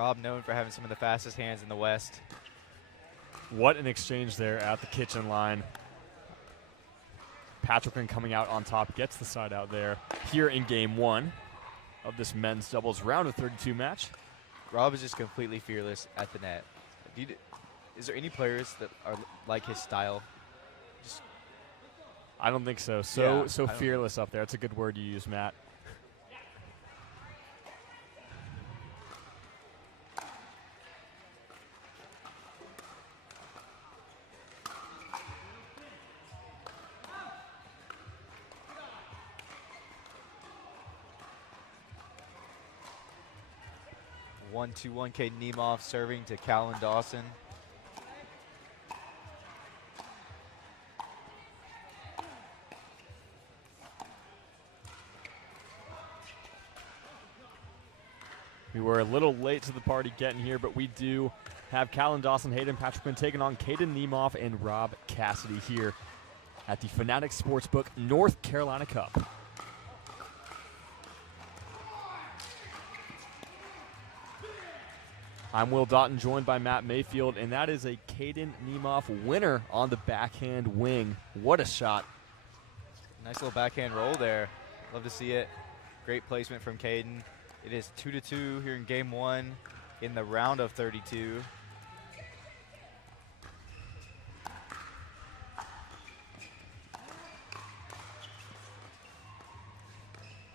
Rob known for having some of the fastest hands in the West. What an exchange there at the kitchen line. Patriquin coming out on top, gets the side out there here in game 1 of this men's doubles round of 32 match. Rob is just completely fearless at the net. Is there any players that are like his style? I don't think so. So fearless up there. It's a good word you use, Matt. One, 2-1, Caden Nemoff serving to Callan Dawson. We were a little late to the party getting here, but we do have Callan, Dawson, Hayden, Patriquin taking on Caden Nemoff and Rob Cassidy here at the Fanatics Sportsbook North Carolina Cup. I'm Will Doughton, joined by Matt Mayfield, and that is a Caden Nemoff winner on the backhand wing. What a shot. Nice little backhand roll there. Love to see it. Great placement from Caden. It is 2-2 here in game 1 in the round of 32.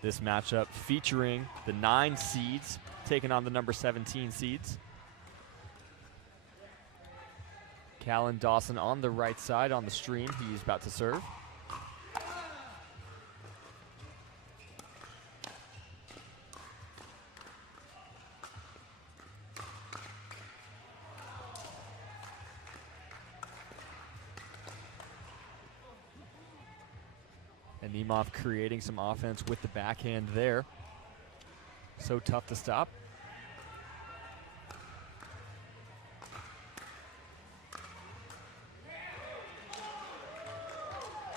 This matchup featuring the 9 seeds taking on the number 17 seeds. Callan Dawson on the right side on the stream. He's about to serve. And Nemoff creating some offense with the backhand there. So tough to stop.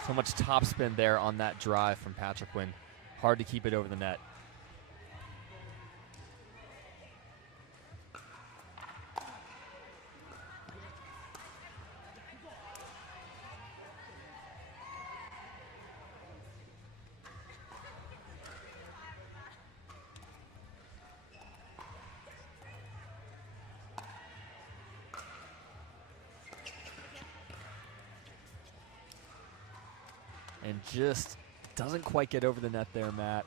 So much topspin there on that drive from Patriquin. Hard to keep it over the net. And just doesn't quite get over the net there, Matt.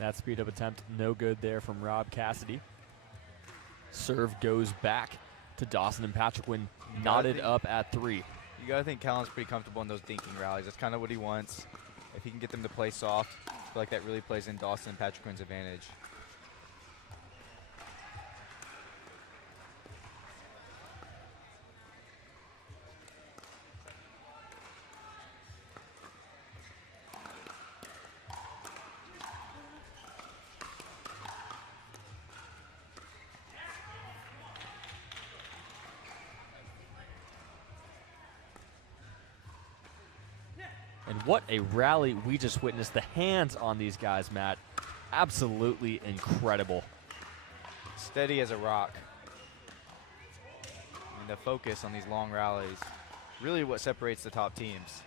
That speed up attempt, no good there from Rob Cassidy. Serve goes back to Dawson and Patriquin, knotted up at 3. You got to think Callan's pretty comfortable in those dinking rallies. That's kind of what he wants. If he can get them to play soft, I feel like that really plays in Dawson and Patriquin's advantage. And what a rally we just witnessed. The hands on these guys, Matt, absolutely incredible. Steady as a rock. I mean, the focus on these long rallies, really what separates the top teams.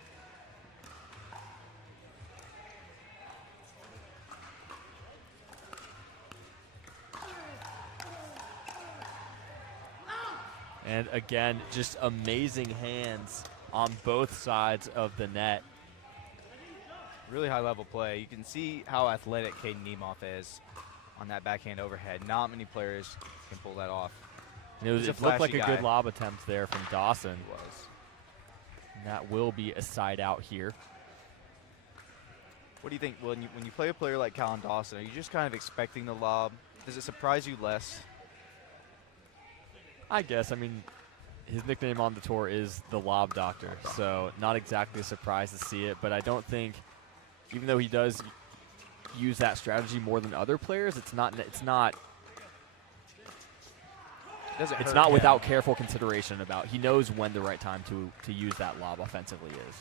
And again, just amazing hands on both sides of the net. Really high level play. You can see how athletic Caden Nemoff is on that backhand overhead. Not many players can pull that off. It looked like a good lob attempt there from Dawson. It was. And that will be a side out here. What do you think when you play a player like Callan Dawson? Are you just kind of expecting the lob? Does it surprise you less? I guess. I mean, his nickname on the tour is the Lob Doctor, so not exactly a surprise to see it. But I don't think, even though he does use that strategy more than other players, it's not without careful consideration about. He knows when the right time to use that lob offensively is.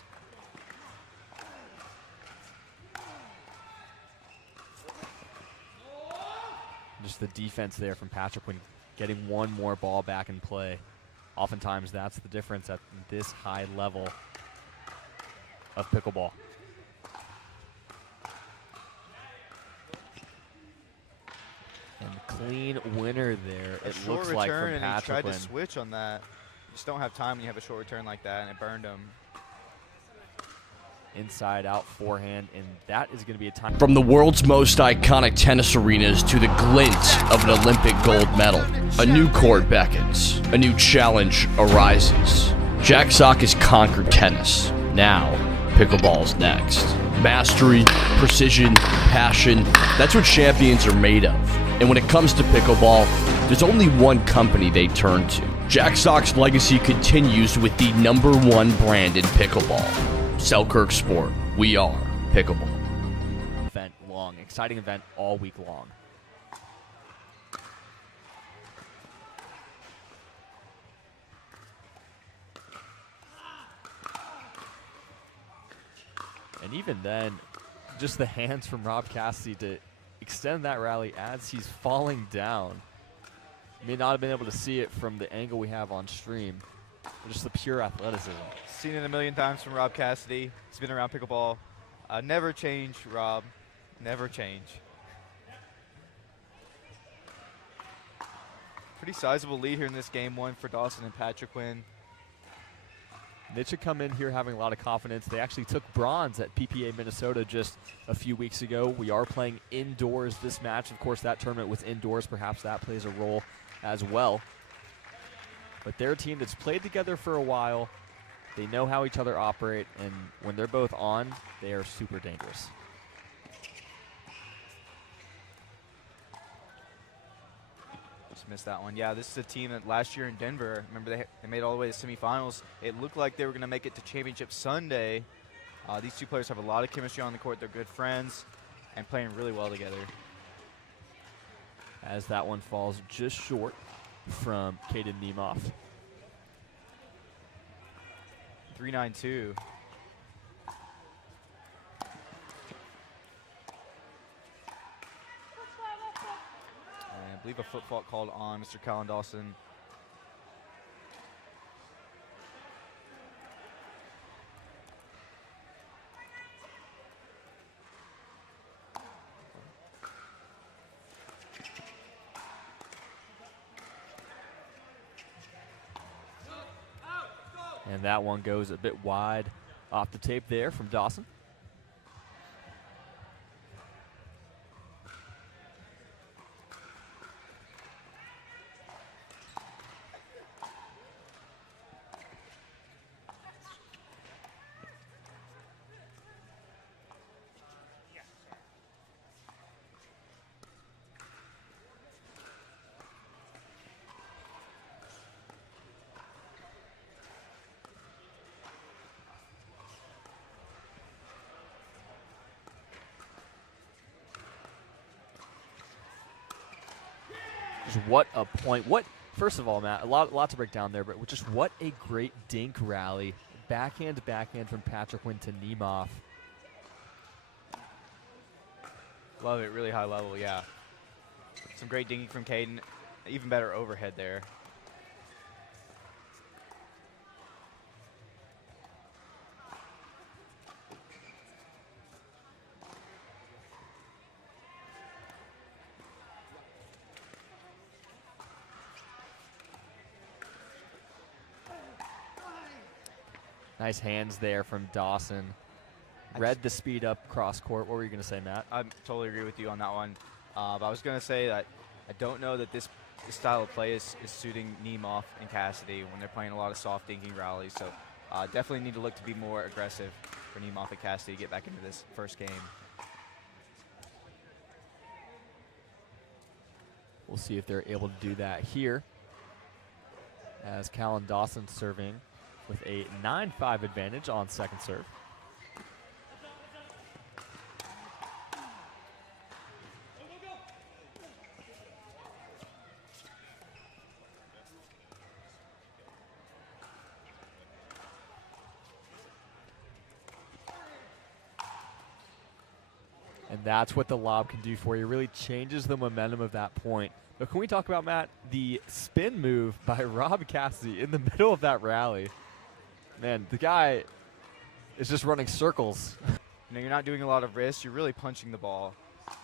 Just the defense there from Patriquin, getting one more ball back in play. Oftentimes that's the difference at this high level of pickleball. And clean winner there, it looks like, from and Patriquin. He tried to switch on that. You just don't have time when you have a short return like that, and it burned him. Inside out forehand, and that is going to be a time. From the world's most iconic tennis arenas to the glint of an Olympic gold medal, a new court beckons, a new challenge arises. Jack Sock has conquered tennis. Now, pickleball's next. Mastery, precision, passion, that's what champions are made of. And when it comes to pickleball, there's only one company they turn to. Jack Sock's legacy continues with the #1 brand in pickleball. Selkirk Sport. We are pickleball. Event long, exciting event all week long. And even then, just the hands from Rob Cassidy to extend that rally as he's falling down. May not have been able to see it from the angle we have on stream, but just the pure athleticism. Seen it a million times from Rob Cassidy. He's been around pickleball. Never change, Rob. Never change. Pretty sizable lead here in this game one for Dawson and Patriquin. They should come in here having a lot of confidence. They actually took bronze at PPA Minnesota just a few weeks ago. We are playing indoors this match. Of course, that tournament was indoors. Perhaps that plays a role as well. But they're a team that's played together for a while. They know how each other operate, and when they're both on, they are super dangerous. Just missed that one. Yeah, this is a team that last year in Denver, remember they made it all the way to semifinals. It looked like they were going to make it to championship Sunday. These two players have a lot of chemistry on the court. They're good friends and playing really well together. As that one falls just short from Caden Nemoff. 3-9-2. I believe a foot fault called on Mr. Callan Dawson. And that one goes a bit wide off the tape there from Dawson. What a point. First of all, Matt, a lot to break down there, but just what a great dink rally. Backhand to backhand from Patriquin to Nemoff. Love it, really high level, yeah. Some great dinking from Caden. Even better overhead there. Nice hands there from Dawson. Read the speed up cross court. What were you going to say, Matt? I totally agree with you on that one. But I was going to say that I don't know that this style of play is suiting Nemoff and Cassidy when they're playing a lot of soft dinking rallies. So definitely need to look to be more aggressive for Nemoff and Cassidy to get back into this first game. We'll see if they're able to do that here, as Callan Dawson serving with a 9-5 advantage on second serve. And that's what the lob can do for you. It really changes the momentum of that point. But can we talk about, Matt, the spin move by Rob Cassidy in the middle of that rally? Man, the guy is just running circles. You know, you're not doing a lot of wrist. You're really punching the ball.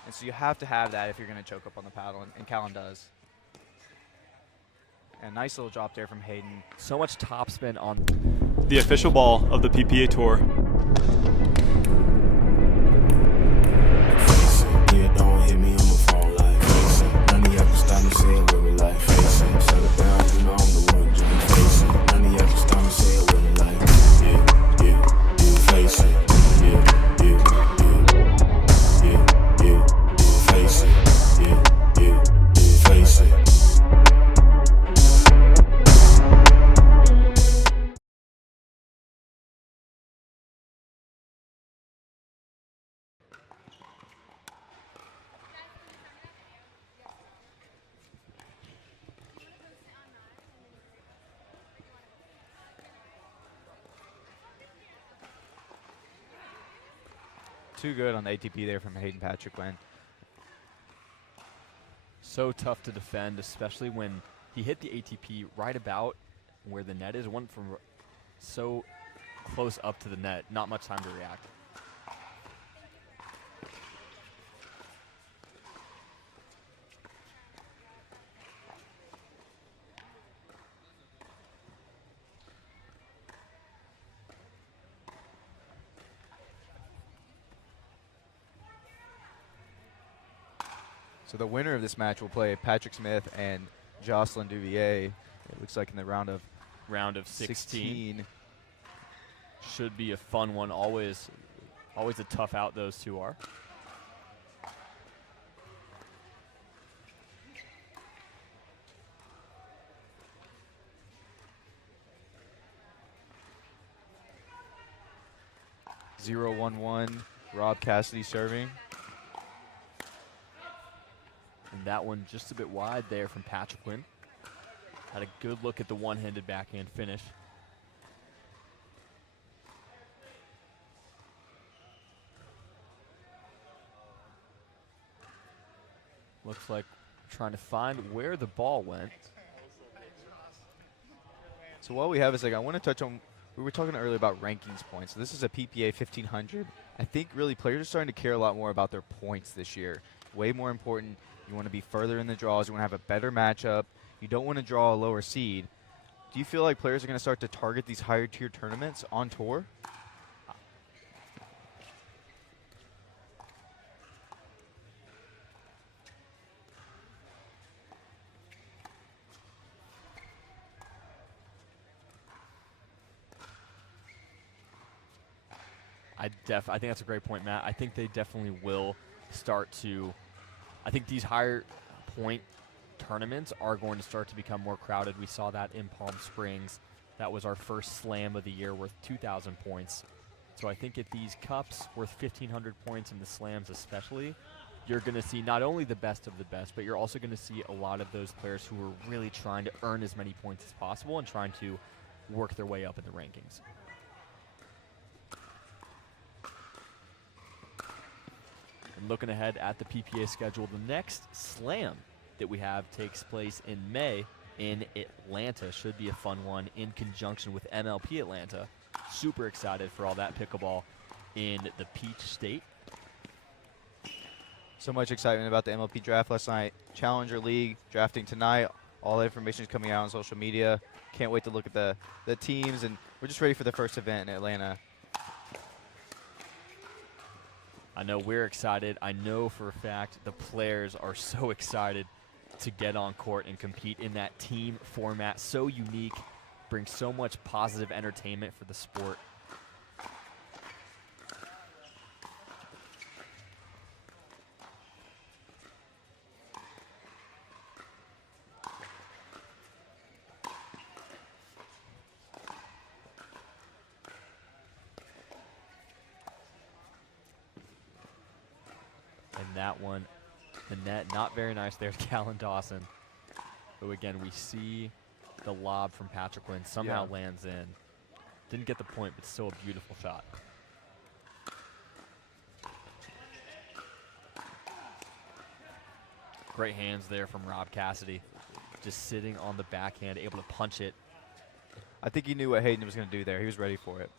And so you have to have that if you're going to choke up on the paddle, and Callan does. And nice little drop there from Hayden. So much topspin on the official ball of the PPA Tour. Don't hit me, I'ma fall like face it. None of y'all can stop me saying where we like face it. Shut it down, you know I'm the one doing face it. None of y'all can stop me saying where we like face it. Face it. Face it. Too good on the ATP there from Hayden Patriquin. So tough to defend, especially when he hit the ATP right about where the net is. Went from so close up to the net, not much time to react. So the winner of this match will play Patrick Smith and Jocelyn Duvier. It looks like in the round of 16. Should be a fun one. Always a tough out those two are. Zero 1-1. Rob Cassidy serving. And that one just a bit wide there from Patriquin. Had a good look at the one-handed backhand finish. Looks like trying to find where the ball went. So while we have a second, I want to touch on, we were talking earlier about rankings points. So this is a PPA 1500. I think really players are starting to care a lot more about their points this year. Way more important. You want to be further in the draws. You want to have a better matchup. You don't want to draw a lower seed. Do you feel like players are going to start to target these higher tier tournaments on tour? I think that's a great point, Matt. I think they definitely will start to. I think these higher point tournaments are going to start to become more crowded. We saw that in Palm Springs. That was our first slam of the year, worth 2,000 points. So I think at these cups worth 1,500 points, and the slams especially, you're going to see not only the best of the best, but you're also going to see a lot of those players who are really trying to earn as many points as possible and trying to work their way up in the rankings. And looking ahead at the PPA schedule, the next slam that we have takes place in May in Atlanta. Should be a fun one in conjunction with MLP Atlanta. Super excited for all that pickleball in the Peach State. So much excitement about the MLP draft last night. Challenger League drafting tonight. All the information is coming out on social media. Can't wait to look at the teams, and we're just ready for the first event in Atlanta. I know we're excited. I know for a fact the players are so excited to get on court and compete in that team format. So unique, brings so much positive entertainment for the sport. that one, the net, not very nice there to Callan Dawson. But again, we see the lob from Patriquin somehow lands in. Didn't get the point, but still a beautiful shot. Great hands there from Rob Cassidy. Just sitting on the backhand, able to punch it. I think he knew what Hayden was going to do there. He was ready for it.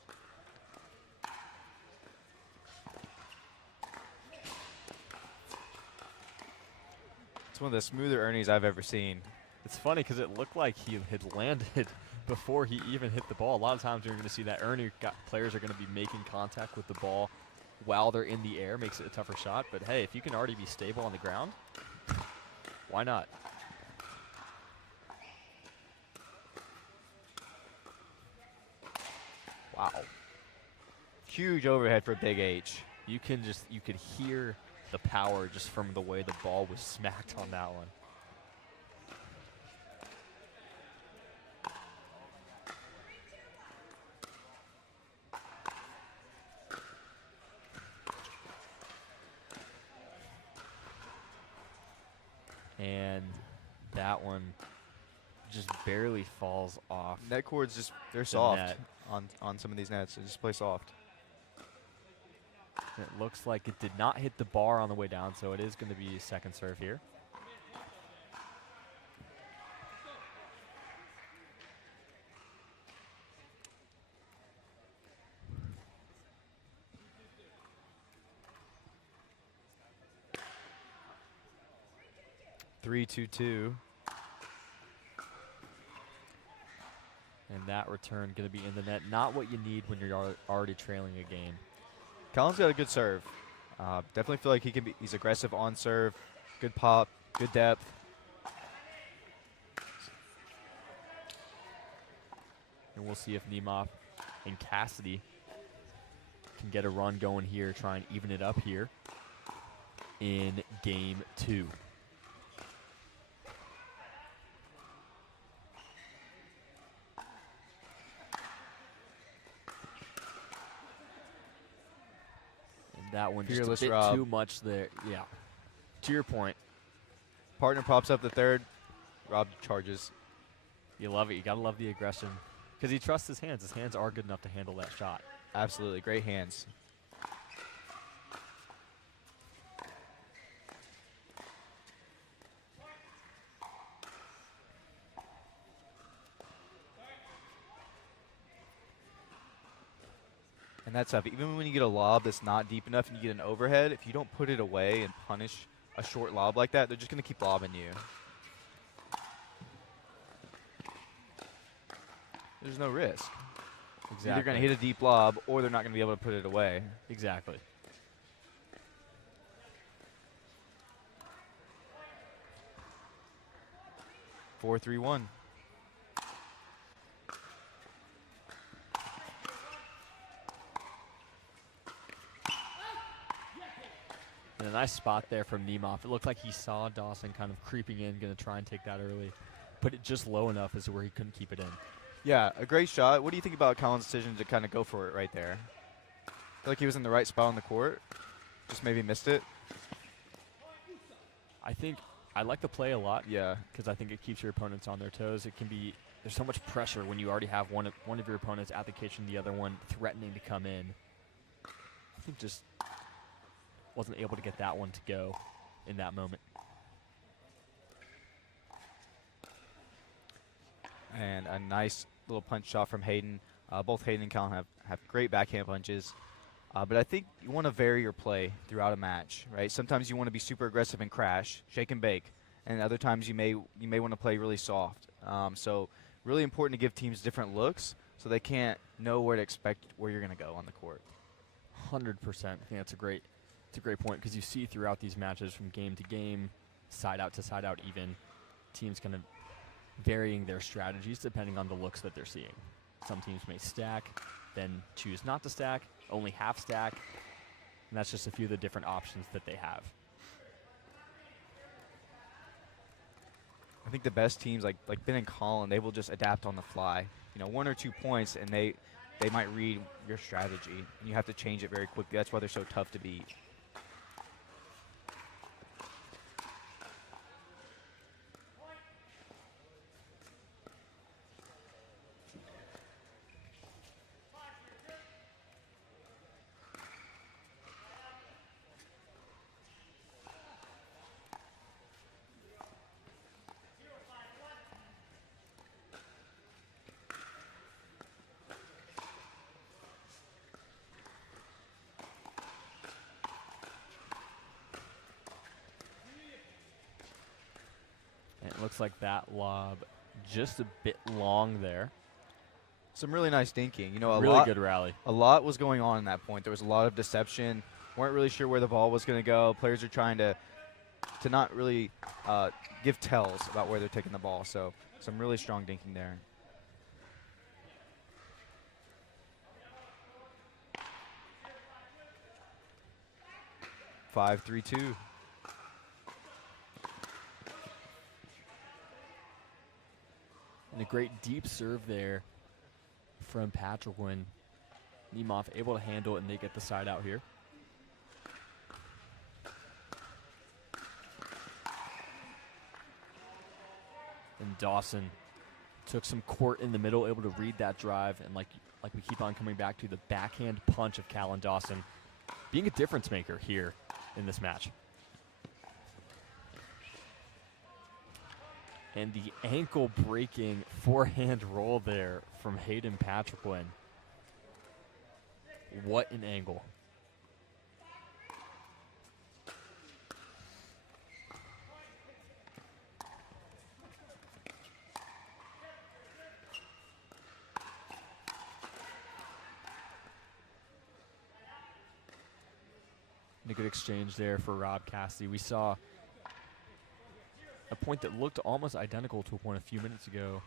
It's one of the smoother earnings I've ever seen. It's funny because it looked like he had landed before he even hit the ball. A lot of times you're going to see that players are going to be making contact with the ball while they're in the air. Makes it a tougher shot. But hey, if you can already be stable on the ground, why not? Wow. Huge overhead for Big H. You could hear the power just from the way the ball was smacked on that one. And that one just barely falls off. Net cords just, they're soft net. on some of these nets. They just play soft. It looks like it did not hit the bar on the way down, so it is going to be second serve here. Three, 2-2. And that return going to be in the net. Not what you need when you're already trailing a game. Callan's got a good serve. Definitely feel like he's aggressive on serve. Good pop, good depth. And we'll see if Nemoff and Cassidy can get a run going here, try and even it up here in game 2. That one just Fearless a bit Rob. too much there. Yeah. To your point, Partner pops up the third. Rob charges. you love it. You got to love the aggression because he trusts his hands. His hands are good enough to handle that shot. Absolutely. Great hands. And that's tough. Even when you get a lob that's not deep enough and you get an overhead, if you don't put it away and punish a short lob like that, they're just going to keep lobbing you. There's no risk. Exactly. They're going to hit a deep lob or they're not going to be able to put it away. Exactly. Four, 3-1. And a nice spot there from Nemoff. It looked like he saw Dawson kind of creeping in, going to try and take that early. Put it just low enough as to where he couldn't keep it in. Yeah, a great shot. What do you think about Callan's decision to kind of go for it right there? I feel like he was in the right spot on the court. Just maybe missed it. I like the play a lot. Yeah. Because I think it keeps your opponents on their toes. It can be, there's so much pressure when you already have one of your opponents at the kitchen, the other one threatening to come in. I think just wasn't able to get that one to go in that moment. And a nice little punch shot from Hayden. Both Hayden and Callan have great backhand punches. But I think you want to vary your play throughout a match, right? Sometimes you want to be super aggressive and crash, shake and bake. And other times you may want to play really soft. So really important to give teams different looks so they can't know where to expect where you're going to go on the court. 100%. I think that's a great point because you see throughout these matches from game to game, side out to side out even, teams kind of varying their strategies depending on the looks that they're seeing. Some teams may stack, then choose not to stack, only half stack, and that's just a few of the different options that they have. I think the best teams like Ben and Callan, they will just adapt on the fly. 1 or 2 points, and they might read your strategy, and you have to change it very quickly. That's why they're so tough to beat. looks like that lob just a bit long there. Some really nice dinking. You know, a Really lot, good rally. A lot was going on in that point. There was a lot of deception. Weren't really sure where the ball was going to go. Players are trying to not really give tells about where they're taking the ball. So some really strong dinking there. Five, 3-2. And a great deep serve there from Patriquin. Nemoff able to handle it, and they get the side out here. And Dawson took some court in the middle, able to read that drive, and like we keep on coming back to, the backhand punch of Callan Dawson being a difference maker here in this match. And the ankle-breaking forehand roll there from Hayden Patriquin. What an angle. And a good exchange there for Rob Cassidy. We saw a point that looked almost identical to a point a few minutes ago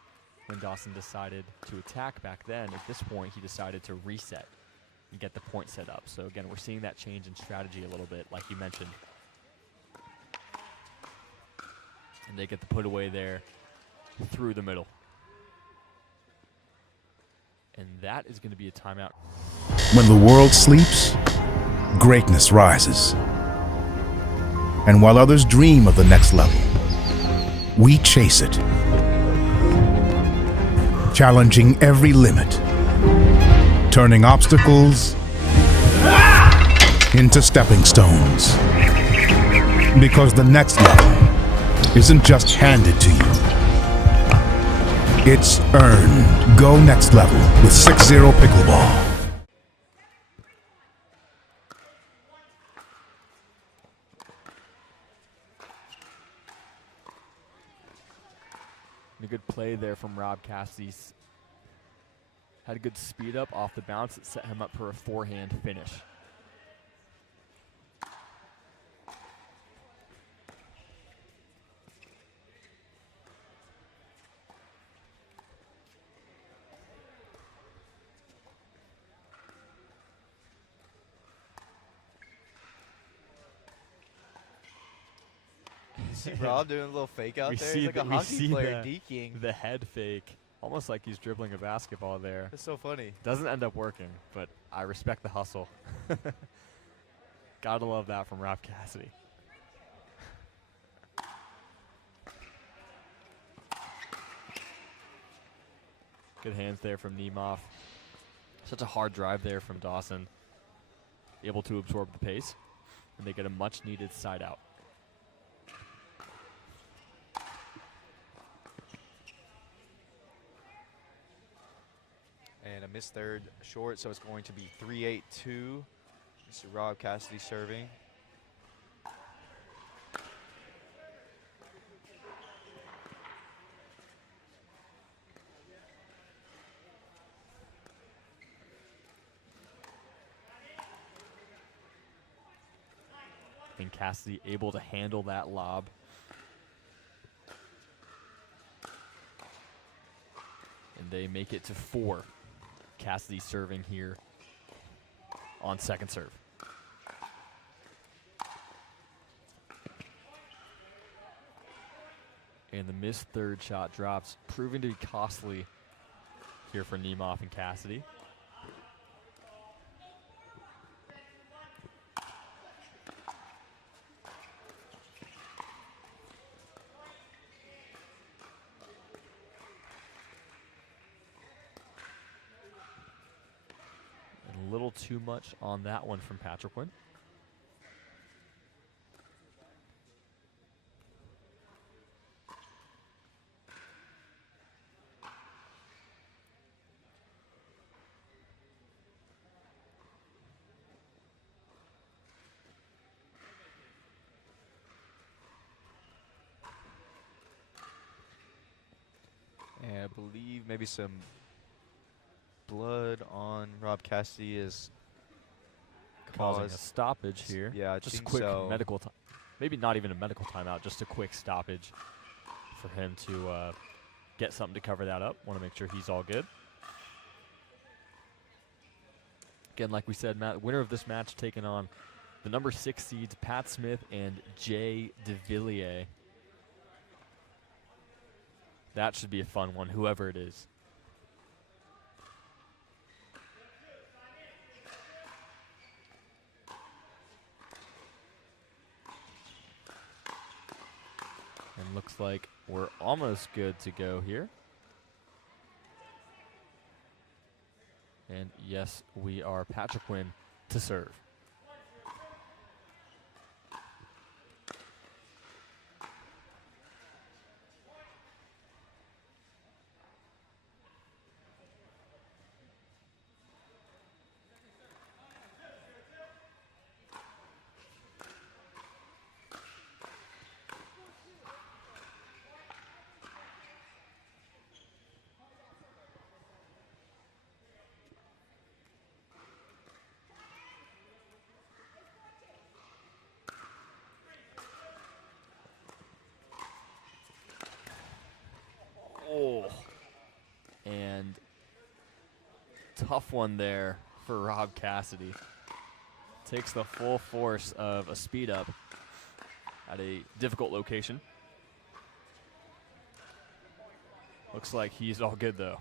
when Dawson decided to attack back then. At this point, he decided to reset and get the point set up. So again, we're seeing that change in strategy a little bit, like you mentioned. And they get the put away there through the middle. And that is going to be a timeout. When the world sleeps, greatness rises. And while others dream of the next level, we chase it, challenging every limit, turning obstacles into stepping stones. Because the next level isn't just handed to you, it's earned. Go next level with 6-0 Pickleball. And a good play there from Rob Cassidy. Had a good speed up off the bounce that set him up for a forehand finish. See Rob doing a little fake out We there. see He's like a we hockey see player deking. the head fake, almost like he's dribbling a basketball there. It's so funny. Doesn't end up working, but I respect the hustle. Gotta love that from Rob Cassidy. Good hands there from Nemoff. Such a hard drive there from Dawson. Able to absorb the pace, and they get a much needed side out. And a missed third short, so it's going to be 3-8-2. Mr. Rob Cassidy serving. And Cassidy able to handle that lob. And they make it to 4. Cassidy serving here on second serve. And the missed third shot drops, proving to be costly here for Nemoff and Cassidy. A little too much on that one from Patriquin. believe maybe some blood on Rob Cassidy is Causing a caused. stoppage here. Yeah, I just a think quick so. medical time. Maybe not even a medical timeout, just a quick stoppage for him to get something to cover that up. Want to make sure he's all good. Again, like we said, Matt, winner of this match taking on the number 6 seeds, Pat Smith and Jay DeVilliers. That should be a fun one, whoever it is. And looks like we're almost good to go here. And yes, we are Patriquin to serve. Oh, and tough one there for Rob Cassidy. Takes the full force of a speed up at a difficult location. Looks like he's all good though.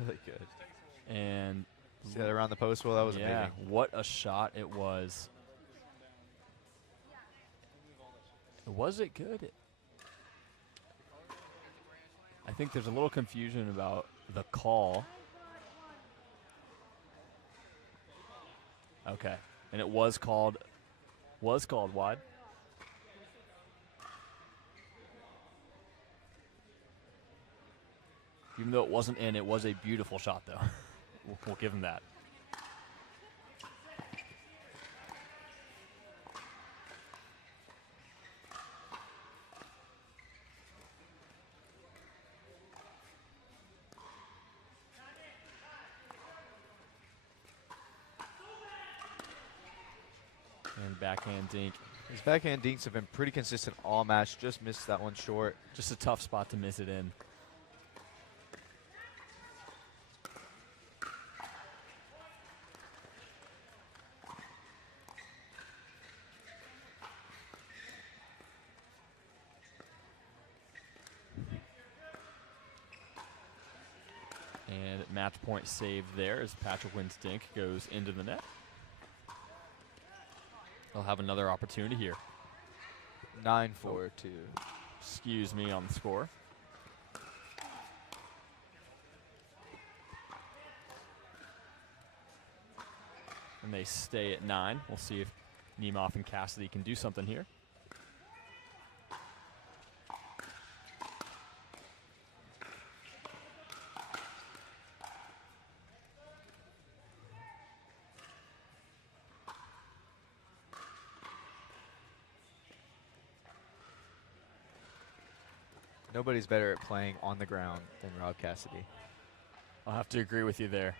Really good. And See that around the post? Well, that was yeah, amazing. what a shot it was. Was it good? I think there's a little confusion about the call. Okay, and it was called wide. Even though it wasn't in, it was a beautiful shot, though. We'll give him that. And backhand dink. His backhand dinks have been pretty consistent all match. Just missed that one short. Just a tough spot to miss it in. And match point saved there as Patriquin's dink goes into the net. They'll have another opportunity here. 9-4-2. Excuse me on the score. And they stay at 9. We'll see if Nemoff and Cassidy can do something here. Nobody's better at playing on the ground than Rob Cassidy. I'll have to agree with you there.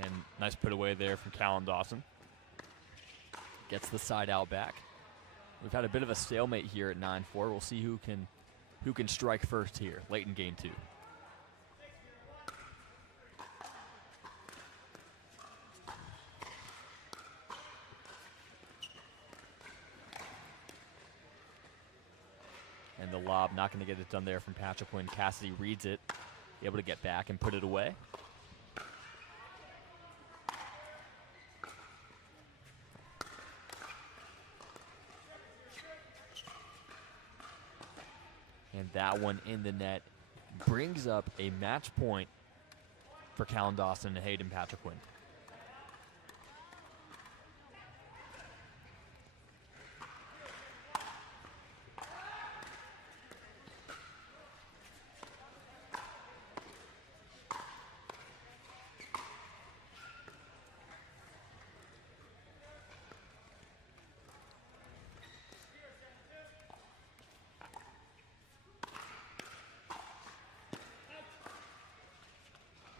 And nice put away there from Callan Dawson. Gets the side out back. We've had a bit of a stalemate here at 9-4. We'll see who can strike first here, late in game 2. lob. Not going to get it done there from Patriquin. Cassidy reads it, able to get back and put it away. And that one in the net brings up a match point for Callan Dawson and Hayden Patriquin.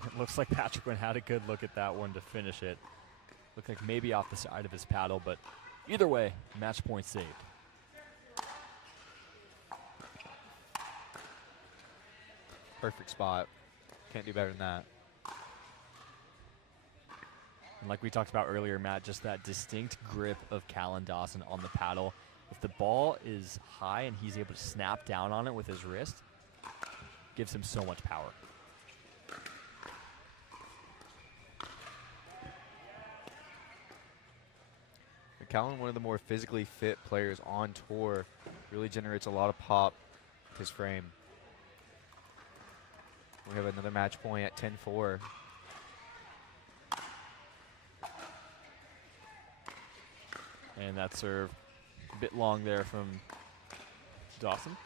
It looks like Patriquin had a good look at that one to finish it. Looked like maybe off the side of his paddle, but either way, match point saved. Perfect spot. Can't do better than that. And like we talked about earlier, Matt, just that distinct grip of Callan Dawson on the paddle. If the ball is high and he's able to snap down on it with his wrist, gives him so much power. Callan, one of the more physically fit players on tour, really generates a lot of pop with his frame. We have another match point at 10-4. And that serve a bit long there from Dawson.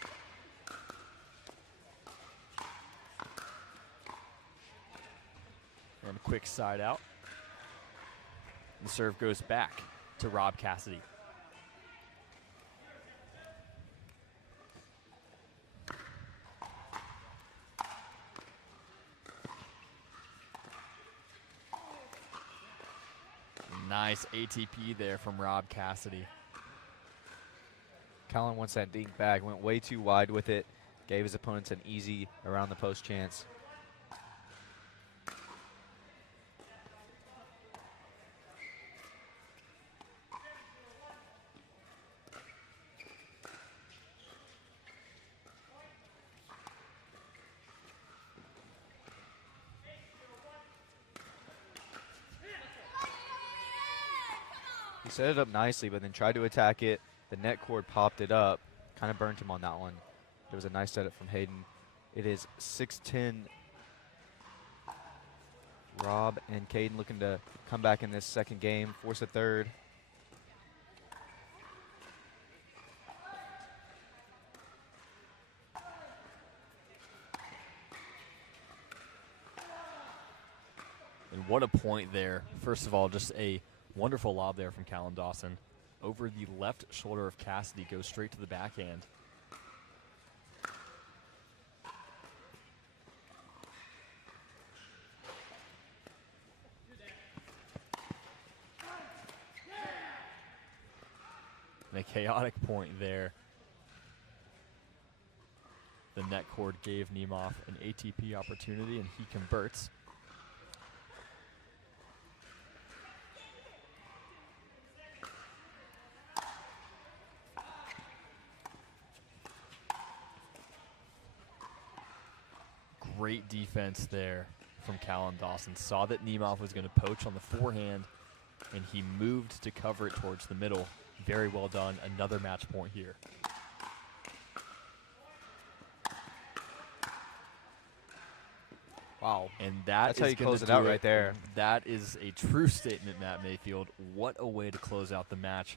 And a quick side out. The serve goes back to Rob Cassidy. Nice ATP there from Rob Cassidy. Callan wants that dink back, went way too wide with it, gave his opponents an easy around the post chance. He set it up nicely, but then tried to attack it. The net cord popped it up, kind of burnt him on that one. It was a nice setup from Hayden. It is 6-10. Rob and Caden looking to come back in this second game, force a third. And what a point there. First of all, just a wonderful lob there from Callan Dawson. Over the left shoulder of Cassidy, goes straight to the backhand. And a chaotic point there. The net cord gave Nemoff an ATP opportunity, and he converts. Great defense there from Callan Dawson. Saw that Nemoff was going to poach on the forehand, and he moved to cover it towards the middle. Very well done. Another match point here. Wow. And that's how you close it out right there. That is a true statement, Matt Mayfield. What a way to close out the match.